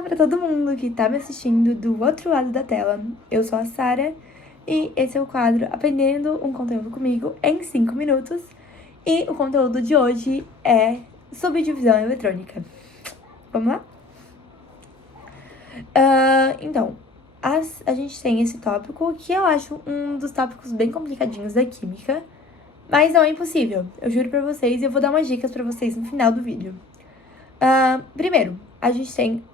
Olá para todo mundo que tá me assistindo do outro lado da tela. Eu sou a Sara e esse é o quadro Aprendendo um Conteúdo Comigo em 5 minutos. E o conteúdo de hoje é sobre divisão eletrônica. Vamos lá? Então, a gente tem esse tópico que eu acho um dos tópicos bem complicadinhos da química, mas não é impossível. Eu juro pra vocês e eu vou dar umas dicas pra vocês no final do vídeo. Primeiro, a gente tem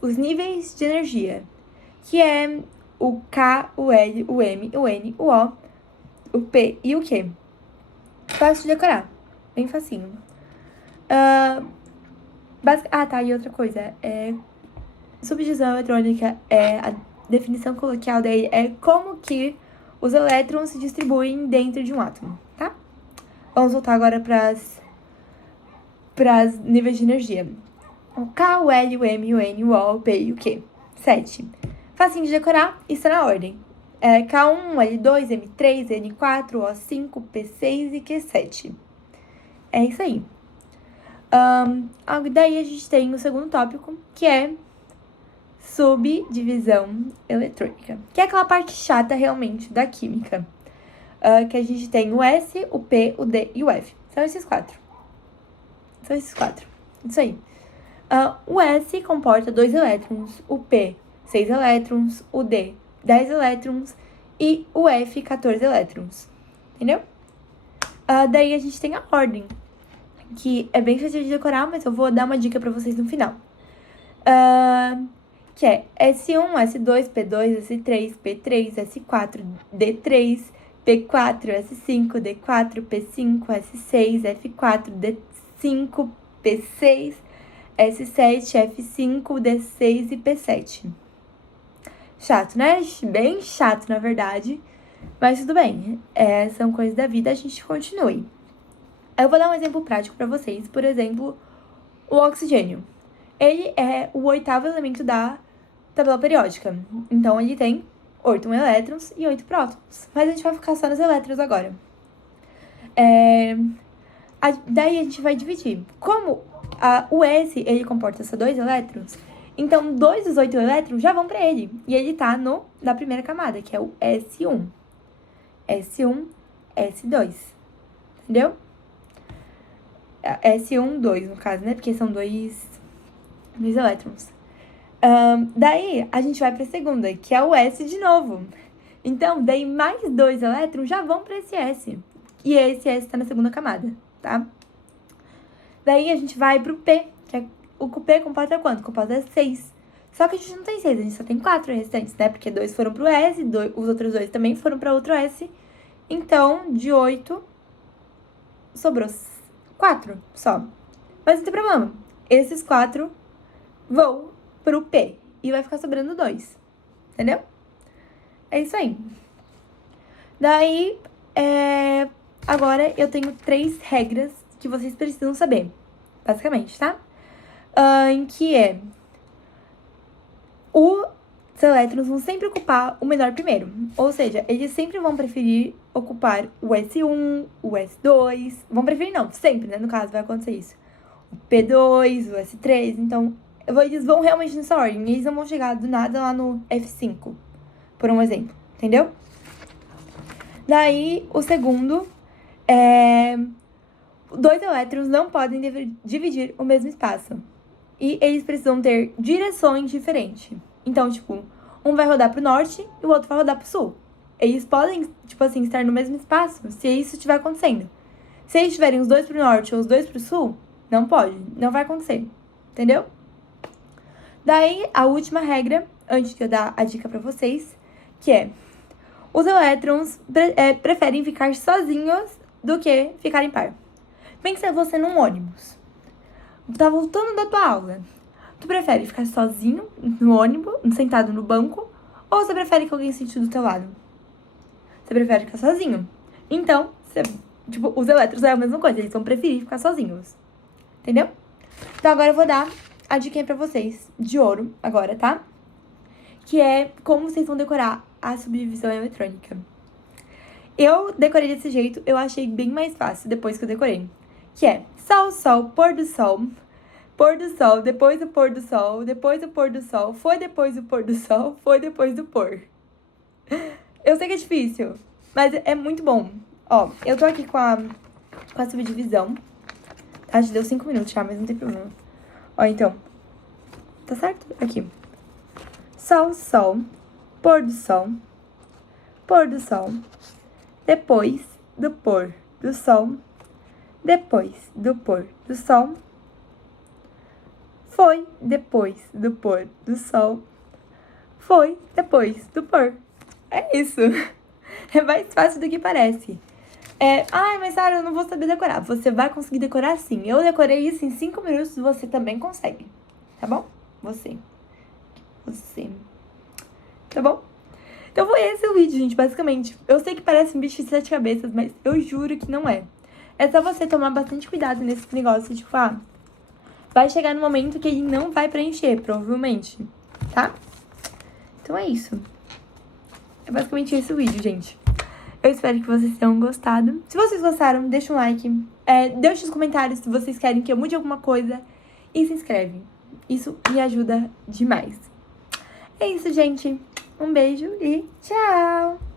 os níveis de energia, que é o K, o L, o M, o N, o O, o P e o Q. Fácil de decorar, bem facinho. E outra coisa, subdivisão eletrônica, a definição coloquial daí é como que os elétrons se distribuem dentro de um átomo, tá? Vamos voltar agora para as níveis de energia. O K, o L, o M, o N, o O, o P e o Q. 7. Facinho de decorar, isso é na ordem. K1, L2, M3, N4, O5, P6 e Q7. É isso aí. Daí a gente tem o segundo tópico, que é subdivisão eletrônica, que é aquela parte chata realmente da química. Que a gente tem o S, o P, o D e o F. São esses quatro. Isso aí. O S comporta 2 elétrons, o P, 6 elétrons, o D, 10 elétrons e o F, 14 elétrons. Entendeu? Daí a gente tem a ordem, que é bem fácil de decorar, mas eu vou dar uma dica pra vocês no final. Que é S1, S2, P2, S3, P3, S4, D3, P4, S5, D4, P5, S6, F4, D5, P6, S7, F5, D6 e P7. Chato, né? Bem chato, na verdade. Mas tudo bem. São coisas da vida, a gente continue. Eu vou dar um exemplo prático pra vocês. Por exemplo, o oxigênio. Ele é o 8º elemento da tabela periódica. Então, ele tem 8 elétrons e 8 prótons. Mas a gente vai ficar só nos elétrons agora. Daí a gente vai dividir. Como o S, ele comporta só 2 elétrons, então 2 dos 8 elétrons já vão para ele. E ele tá na primeira camada, que é o S1. S1, S2. Entendeu? S1, 2 no caso, né? Porque são 2 elétrons. Daí a gente vai para a segunda, que é o S de novo. Então, daí mais 2 elétrons já vão para esse S. E esse S tá na segunda camada, tá? Daí a gente vai pro P, que o P comporta quanto? Comporta 6. Só que a gente não tem 6, a gente só tem 4 restantes, né? Porque 2 foram pro S, os outros 2 também foram para outro S. Então, de 8, sobrou 4 só. Mas não tem problema. Esses 4 vão pro P e vai ficar sobrando 2. Entendeu? É isso aí. Daí, agora eu tenho 3 regras que vocês precisam saber, basicamente, tá? Que os elétrons vão sempre ocupar o menor primeiro. Ou seja, eles sempre vão preferir ocupar o S1, o S2. Vão preferir não, sempre, né? No caso, vai acontecer isso. O P2, o S3. Então, eles vão realmente nessa ordem. Eles não vão chegar do nada lá no F5, por um exemplo. Entendeu? Daí, o segundo 2 elétrons não podem dividir o mesmo espaço. E eles precisam ter direções diferentes. Então, tipo, um vai rodar pro norte e o outro vai rodar pro sul. Eles podem, tipo assim, estar no mesmo espaço se isso estiver acontecendo. Se eles estiverem os 2 pro norte ou os 2 pro sul, não pode, não vai acontecer. Entendeu? Daí, a última regra, antes de eu dar a dica pra vocês, que é: os elétrons preferem ficar sozinhos do que ficar em par. Pensa você num ônibus. Tá voltando da tua aula. Tu prefere ficar sozinho no ônibus, sentado no banco, ou você prefere que alguém sente do teu lado? Você prefere ficar sozinho. Então, os elétrons é a mesma coisa, eles vão preferir ficar sozinhos. Entendeu? Então agora eu vou dar a dica pra vocês, de ouro agora, tá? Que é como vocês vão decorar a subdivisão eletrônica. Eu decorei desse jeito, eu achei bem mais fácil depois que eu decorei. Que é Sol, Sol, pôr do Sol, pôr do sol, depois do pôr do sol, depois do pôr do sol, foi depois do pôr do sol, foi depois do pôr. Eu sei que é difícil, mas é muito bom. Ó, eu tô aqui com a subdivisão. Acho que deu 5 minutos já, mas não tem problema. Ó, então. Tá certo? Aqui. Sol, sol, pôr do sol, depois do pôr do sol, depois do pôr do sol, foi depois do pôr do sol, foi depois do pôr. É isso. É mais fácil do que parece. Ai, mas Sara, eu não vou saber decorar. Você vai conseguir decorar sim. Eu decorei isso em 5 minutos, você também consegue. Tá bom? Você. Tá bom? Então foi esse o vídeo, gente, basicamente. Eu sei que parece um bicho de 7 cabeças, mas eu juro que não é. É só você tomar bastante cuidado nesse negócio, tipo, vai chegar no momento que ele não vai preencher, provavelmente, tá? Então é isso. É basicamente esse o vídeo, gente. Eu espero que vocês tenham gostado. Se vocês gostaram, deixa um like. Deixa nos comentários se vocês querem que eu mude alguma coisa. E se inscreve. Isso me ajuda demais. É isso, gente. Um beijo e tchau!